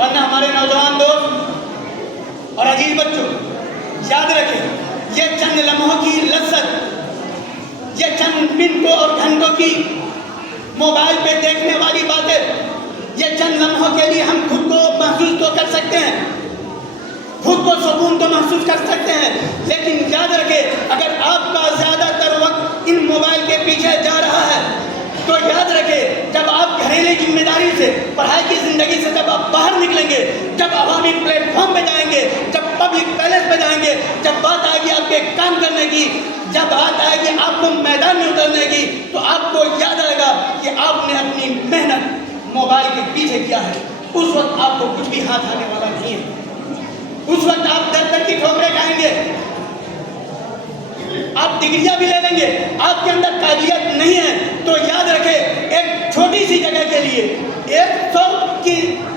ورنہ ہمارے نوجوان دوست اور عزیز بچوں یاد رکھیں، یہ چند لمحوں کی لذت، یہ چند منٹوں اور گھنٹوں کی موبائل پہ دیکھنے والی باتیں، یہ چند لمحوں کے لیے ہم خود کو محسوس تو کر سکتے ہیں، خود کو سکون تو محسوس کر سکتے ہیں، لیکن یاد رکھیں اگر آپ کا زیادہ تر وقت ان موبائل کے پیچھے جا رہا ہے تو یاد رکھیں جب آپ گھریلو ذمہ داری سے، پڑھائی کی زندگی سے جب آپ باہر نکلیں گے، جب عوامی پلیٹ فارم پہ جائیں گے، جب پبلک پیلس پہ جائیں گے، جب بات آئے گی آپ کے کام کرنے کی، جب بات آئے گی آپ کو میدان میں اترنے کی، تو آپ کو یاد آئے گا کہ آپ نے اپنی محنت موبائل کے پیچھے کیا ہے۔ اس وقت آپ کو کچھ بھی ہاتھ آنے والا نہیں ہے، اس وقت آپ در در کی ٹھوکریں کھائیں گے، آپ ڈگریاں بھی لے لیں گے، آپ کے اندر قابلیت نہیں ہے تو یاد رکھیں ایک چھوٹی سی جگہ کے لیے 100 کی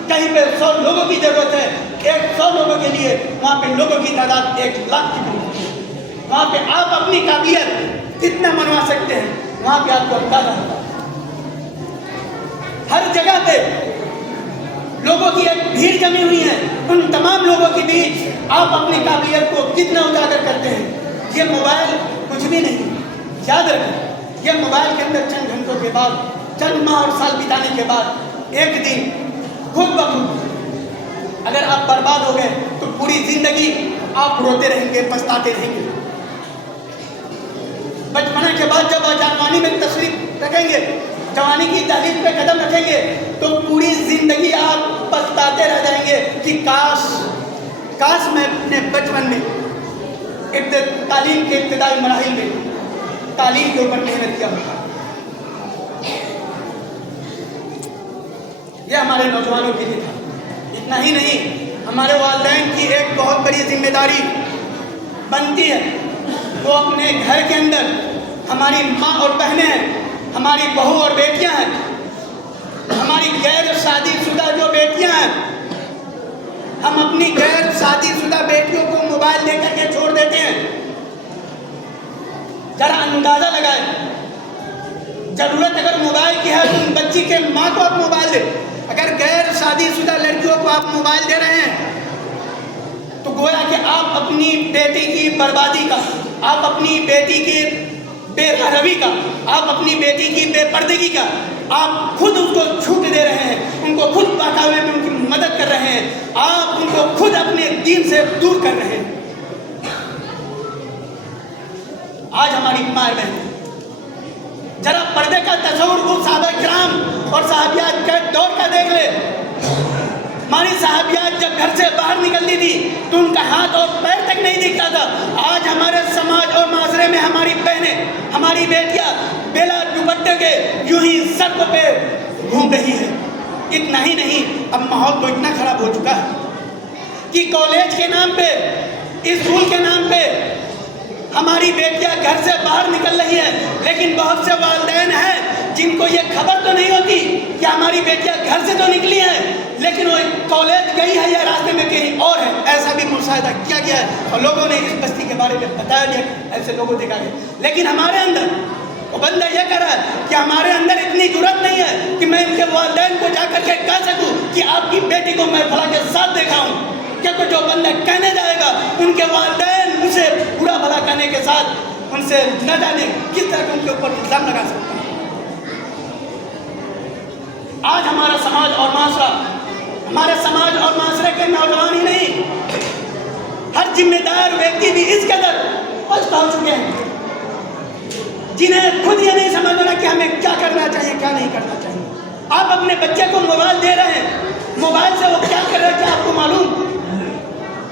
کہیں پہ 100 لوگوں کی ضرورت ہے، 100 لوگوں کے لیے وہاں پہ لوگوں کی تعداد 1,00,000 کی ضرورت ہے۔ وہاں پہ آپ اپنی قابلیت کتنا منوا سکتے ہیں وہاں پہ آپ کو اندازہ ہوگا۔ ہر جگہ پہ لوگوں کی ایک بھیڑ جمی ہوئی ہے، ان تمام لوگوں کے بیچ آپ اپنی قابلیت کو کتنا اجاگر کرتے ہیں۔ یہ موبائل کچھ بھی نہیں، یاد رکھیں یہ موبائل کے اندر چند گھنٹوں کے بعد، چند ماہ اور سال بتانے کے بعد ایک دن خود بخود اگر آپ برباد ہو گئے تو پوری زندگی آپ روتے رہیں گے، پچھتاتے رہیں گے۔ بچپنے کے بعد جب آپ جوانی میں تشریف رکھیں گے، جوانی کی دہلیز پہ قدم رکھیں گے تو پوری زندگی آپ پچھتاتے رہ جائیں گے کہ کاش میں اپنے بچپن میں تعلیم کے ابتدائی مراحل میں تعلیم کے اوپر محنت کیا ہوگا۔ یہ ہمارے نوجوانوں کے لیے تھا۔ اتنا ہی نہیں، ہمارے والدین کی ایک بہت بڑی ذمہ داری بنتی ہے، وہ اپنے گھر کے اندر ہماری ماں اور بہنیں ہیں، ہماری بہو اور بیٹیاں ہیں، ہماری غیر شادی شدہ جو بیٹیاں ہیں، ہم اپنی غیر شادی شدہ بیٹیوں کو موبائل دے کر کے چھوڑ دیتے ہیں۔ ذرا اندازہ لگائیں، ضرورت اگر موبائل کی ہے تو ان بچی کے ماں کو آپ موبائل دیں۔ اگر غیر شادی شدہ لڑکیوں کو آپ موبائل دے رہے ہیں تو گویا کہ آپ اپنی بیٹی کی بربادی کا، آپ اپنی بیٹی کی بے روی کا، آپ اپنی بیٹی کی بے پردگی کا، آپ خود ان کو چھوٹ دے رہے ہیں، ان کو خود بہکاوے میں ان کی مدد کر رہے ہیں، آپ ان کو خود اپنے دین سے دور کر رہے ہیں۔ آج ہماری ماں بہن ذرا پردے کا تصور وہ صحابہ کرام اور صحابیات کے دور کا دیکھ لے۔ ہماری صحابیات جب گھر سے باہر نکلتی تھی تو ان کا ہاتھ اور پیر تک نہیں دکھتا تھا۔ آج ہمارے سماج اور معاشرے میں ہماری بہنیں، ہماری بیٹیاں بلا دوپٹے کے یوں ہی سڑکوں پہ گھوم رہی ہے۔ اتنا ہی نہیں، اب ماحول تو اتنا خراب ہو چکا ہے کہ کالج کے نام پہ، اسکول کے نام پہ ہماری بیٹیاں گھر سے باہر نکل رہی ہیں، لیکن بہت سے والدین ہیں جن کو یہ خبر تو نہیں ہوتی کہ ہماری بیٹیاں گھر سے تو نکلی ہیں لیکن وہ کالج گئی ہے یا راستے میں کہیں اور ہے۔ ایسا بھی مشاہدہ کیا گیا ہے اور لوگوں نے اس بستی کے بارے میں بتایا گیا، ایسے لوگوں دیکھا گیا، لیکن ہمارے اندر وہ بندہ یہ کر رہا ہے کہ ہمارے اندر اتنی جرات نہیں ہے کہ میں ان کے والدین کو جا کر کے کہہ سکوں کہ آپ کی بیٹی کو میں فلاں کے ساتھ دیکھا ہوں، کیونکہ جو بندہ کہنے جائے گا ان کے والدین اسے برا بھلا کہنے کے ساتھ ان سے نہ جانے کس طرح ان کے اوپر الزام لگا سکتا ہے۔ آج ہمارا سماج اور معاشرہ، ہمارے سماج اور معاشرے کے نوجوان ہی نہیں، ہر ذمہ دار ویکتی بھی اس قدر پست ہو چکے ہیں جنہیں خود یہ نہیں سمجھ رہا کہ ہمیں کیا کرنا چاہیے کیا نہیں کرنا چاہیے۔ آپ اپنے بچے کو موبائل دے رہے ہیں، موبائل سے وہ کیا کر رہے ہیں کیا آپ کو معلوم؟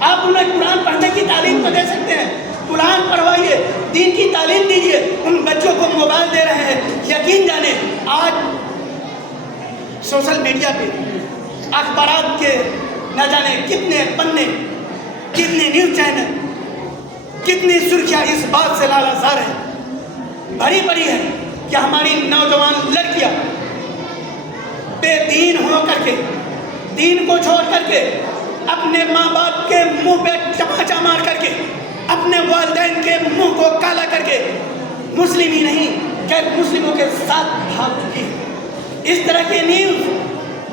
آپ انہیں قرآن پڑھنے کی تعلیم تو دے سکتے ہیں، قرآن پڑھوائیے، دین کی تعلیم دیجیے، ان بچوں کو موبائل دے رہے ہیں۔ یقین جانے آج سوشل میڈیا پہ اخبارات کے نہ جانے کتنے پنے، کتنے نیوز چینل، کتنی سرخیاں اس بات سے لالازار ہیں، بھری پڑی ہے کہ ہماری نوجوان لڑکیاں بے دین ہو کر کے، دین کو چھوڑ کر کے، اپنے ماں باپ کے منہ پہ چماچا مار کر کے، اپنے والدین کے منہ کو کالا کر کے مسلم ہی نہیں غیر مسلموں کے ساتھ بھاگ چکی ہے۔ اس طرح کے نیوز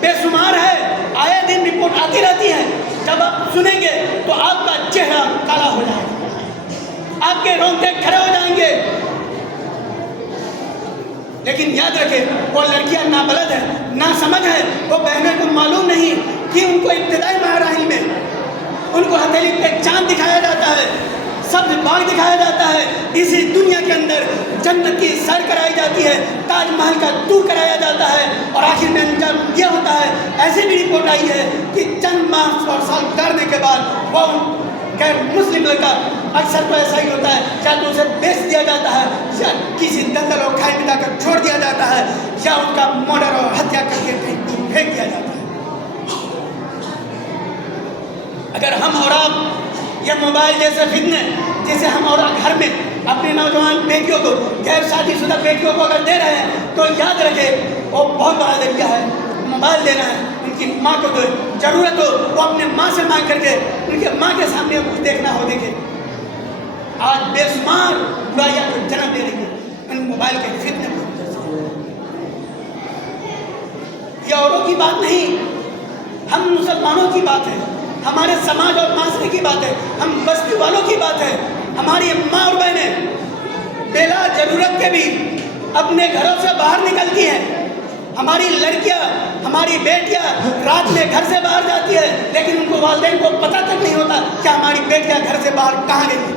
بے شمار ہے، آئے دن رپورٹ آتی رہتی ہے، جب آپ سنیں گے تو آپ کا چہرہ کالا ہو جائے گا، آپ کے رونگٹے کھڑے ہو جائیں گے۔ لیکن یاد رکھیں، وہ لڑکیاں نابلد ہے، ناسمجھ ہے، وہ بہنیں کو معلوم نہیں کہ ان کو ابتدائی مراحل میں ان کو ہتھیلی پہ چاند دکھایا جاتا ہے، سبز باغ دکھایا جاتا ہے، اسی دنیا کے اندر جنت کی سیر کرائی جاتی ہے، تاج محل کا ٹور کرایا جاتا ہے، اور آخر میں انجام یہ ہوتا ہے۔ ایسی بھی رپورٹ آئی ہے کہ چند ماہ اور سال گزرنے کے بعد وہ غیر مسلم لڑکا، اکثر تو ایسا ہی ہوتا ہے، یا تو اسے بیچ دیا جاتا ہے، یا کسی دلدل اور کھائی ملا کر چھوڑ دیا جاتا ہے، یا ان کا مرڈر اور ہتیا کر کے کہیں دور پھینک دیا جاتا ہے۔ اگر ہم اور آپ یہ موبائل جیسے فتنے جسے ہم اور گھر میں اپنے نوجوان بیٹیوں کو، غیر شادی شدہ بیٹیوں کو اگر دے رہے ہیں تو یاد رکھیں وہ بہت بڑا ذریعہ ہے۔ موبائل دینا ہے، ان کی ماں کو تو ضرورت ہو وہ اپنے ماں سے مانگ کر کے ان کے ماں کے سامنے کچھ دیکھنا ہو دیکھے۔ آج بے شمار برائیاں کو جنم دے رہی ہے ان موبائل کے فتنے کو۔ یہ اوروں کی بات نہیں، ہم مسلمانوں کی بات ہے، ہمارے سماج اور معاشرے کی بات ہے، ہم بستی والوں کی بات ہے۔ ہماری ماں اور بہنیں بلا ضرورت کے بھی اپنے گھروں سے باہر نکلتی ہیں، ہماری لڑکیاں، ہماری بیٹیاں رات میں گھر سے باہر جاتی ہے، لیکن ان کو والدین کو پتہ تک نہیں ہوتا کہ ہماری بیٹیاں گھر سے باہر کہاں گئی۔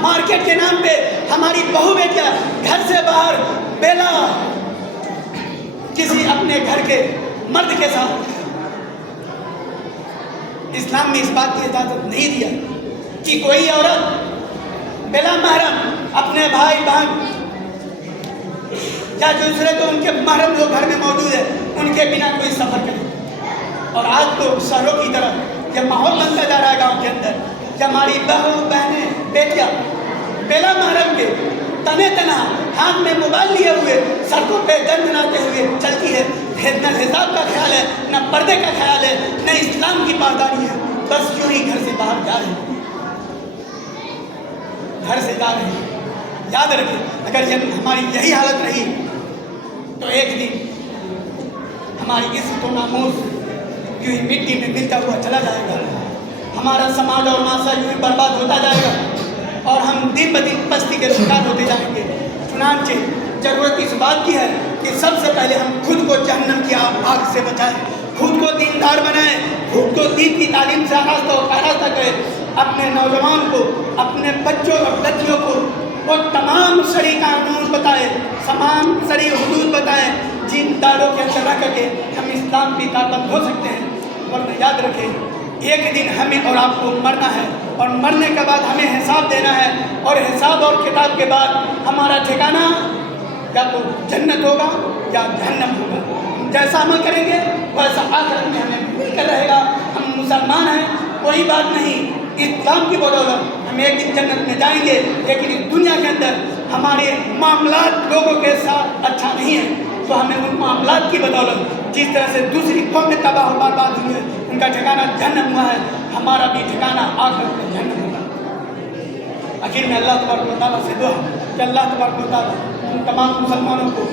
مارکیٹ کے نام پہ ہماری بہو بیٹیاں گھر سے باہر بلا کسی اپنے گھر کے مرد کے ساتھ۔ اسلام میں اس بات کی اجازت نہیں دیا کہ کوئی عورت بلا محرم اپنے بھائی بہن یا دوسرے تو ان کے محرم جو گھر میں موجود ہے ان کے بنا کوئی سفر کرے۔ اور آج تو شہروں کی طرف یہ ماحول بنتا جا رہا ہے گاؤں کے اندر کہ ہماری بہو بہنیں بیٹیاں بلا محرم کے تنے تنہا ہاتھ میں موبائل لیے ہوئے سڑکوں پہ گنگناتے ہوئے چلتی ہے۔ نہ حجاب کا خیال ہے، نہ پردے کا خیال ہے، نہ اسلام کی پاسداری ہے، بس یوں ہی گھر سے باہر جا رہے ہیں، گھر سے جا رہے ہیں۔ یاد رکھیں اگر یہ ہماری یہی حالت رہی تو ایک دن ہماری عزت و ناموس یوں ہی مٹی میں ملتا ہوا چلا جائے گا، ہمارا سماج اور معاشرہ یوں ہی برباد ہوتا جائے گا، اور ہم دن بدن پستی کے شکار ہوتے جائیں گے۔ چنانچہ ضرورت اس بات کی ہے کہ سب سے پہلے ہم خود کو جہنم کی آگ سے بچائیں، خود کو دیندار بنائیں، خود کو دین کی تعلیم سے آراستہ کریں، اپنے نوجوان کو، اپنے بچوں اور بچیوں کو وہ تمام شرعی قانون بتائیں، تمام شرعی حدود بتائیں جن دائروں کے اندر رہ کر کے ہم اسلام کی کاربند ہو سکتے ہیں۔ ورنہ یاد رکھیں ایک دن ہمیں اور آپ کو مرنا ہے، اور مرنے کے بعد ہمیں حساب دینا ہے، اور حساب اور کتاب کے بعد ہمارا ٹھکانہ یا تو جنت ہوگا یا جہنم ہوگا۔ ہم جیسا عمل کریں گے ویسا آخرت میں ہمیں مل کر رہے گا۔ ہم مسلمان ہیں کوئی بات نہیں، اسلام کی بدولت ہم ایک دن جنت میں جائیں گے، لیکن اس دنیا کے اندر ہمارے معاملات لوگوں کے ساتھ اچھا نہیں ہے، تو ہمیں ان معاملات کی بدولت جس طرح سے دوسری قومیں تباہ و برباد ہوئی ہے ان کا ٹھکانہ جہنم ہوا ہے، ہمارا بھی ٹھکانہ آخرت میں جہنم ہوگا۔ آخر میں اللہ تبارک و تعالیٰ سے دعا کہ اللہ تبارک و تعالیٰ ہم تمام مسلمانوں کو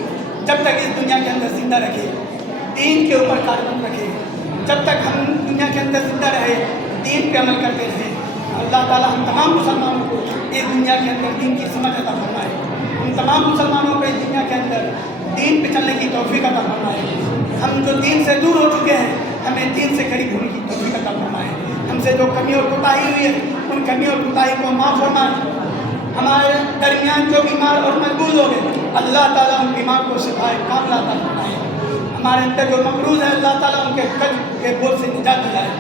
جب تک اس دنیا کے اندر زندہ رکھے، دین کے اوپر کاربند رکھے، جب تک ہم دنیا کے اندر زندہ رہے دین پہ عمل کرتے رہے، اللہ تعالیٰ ہم تمام مسلمانوں کو اس دنیا کے اندر دین کی سمجھ عطا فرمائے، ہم تمام مسلمانوں کو اس دنیا کے اندر دین پہ چلنے کی توفیق عطا فرمائے۔ ہم جو دین سے دور ہو چکے ہیں ہمیں دین سے قریب ہونے کی توفیق عطا فرمائے۔ ہم سے جو کمی اور کوتاہی ہوئی ہے ان کمی اور کوتاہی کو معاف فرمائے۔ ہمارے درمیان جو بیمار اور مقبول ہو گئے اللہ تعالیٰ ان بیمار کو شفائے کاملہ عطا فرمائے۔ ہمارے اندر جو مقروض ہے اللہ تعالیٰ ان کے قرض کے بوجھ سے نجات دلائے۔